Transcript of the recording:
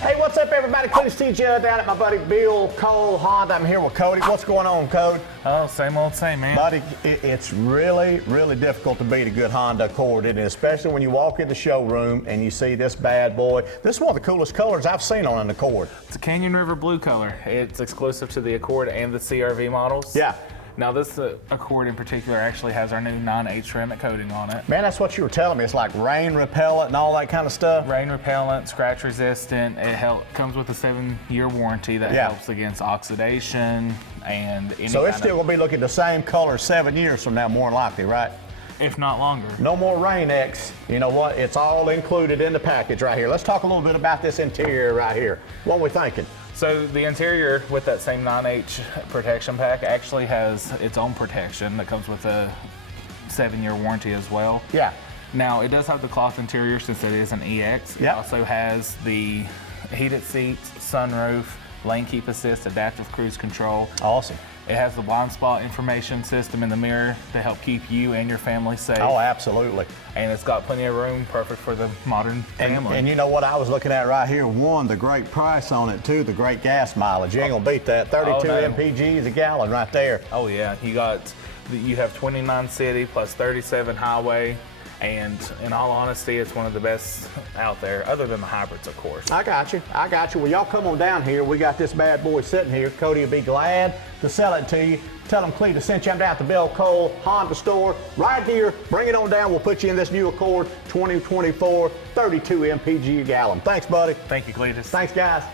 Hey, what's up, everybody? Cody TJ down at my buddy Bill Cole Honda. I'm here with Cody. What's going on, Cody? Oh, same old same, man. Buddy, it's really, really difficult to beat a good Honda Accord, and especially when you walk in the showroom and you see this bad boy. This is one of the coolest colors I've seen on an Accord. It's a Canyon River blue color. It's exclusive to the Accord and the CRV models. Yeah. Now this Accord in particular actually has our new non-H ceramic coating on it. Man, that's what you were telling me. It's like rain repellent and all that kind of stuff. Rain repellent, scratch resistant. It comes with a 7-year warranty that helps against oxidation and any So it's still going to be looking the same color 7 years from now, more than likely, right? If not longer. No more Rain X. You know what? It's all included in the package right here. Let's talk a little bit about this interior right here. What are we thinking? So the interior with that same non-H protection pack actually has its own protection that comes with a 7-year warranty as well. Yeah. Now it does have the cloth interior since it is an EX. It also has the heated seats, sunroof, lane keep assist, adaptive cruise control. Awesome. It has the blind spot information system in the mirror to help keep you and your family safe. Oh, absolutely. And it's got plenty of room, perfect for the modern family. And you know what I was looking at right here? One, the great price on it, two, the great gas mileage. You ain't gonna beat that. 32 mpgs a gallon right there. Oh yeah, you have 29 city plus 37 highway. And in all honesty, it's one of the best out there, other than the hybrids, of course. I got you. Well, y'all come on down here. We got this bad boy sitting here. Cody will be glad to sell it to you. Tell him Cleta sent you. I'm down at the Bill Cole Honda store right here. Bring it on down. We'll put you in this new Accord 2024, 32 mpg a gallon. Thanks, buddy. Thank you, Cletus. Thanks, guys.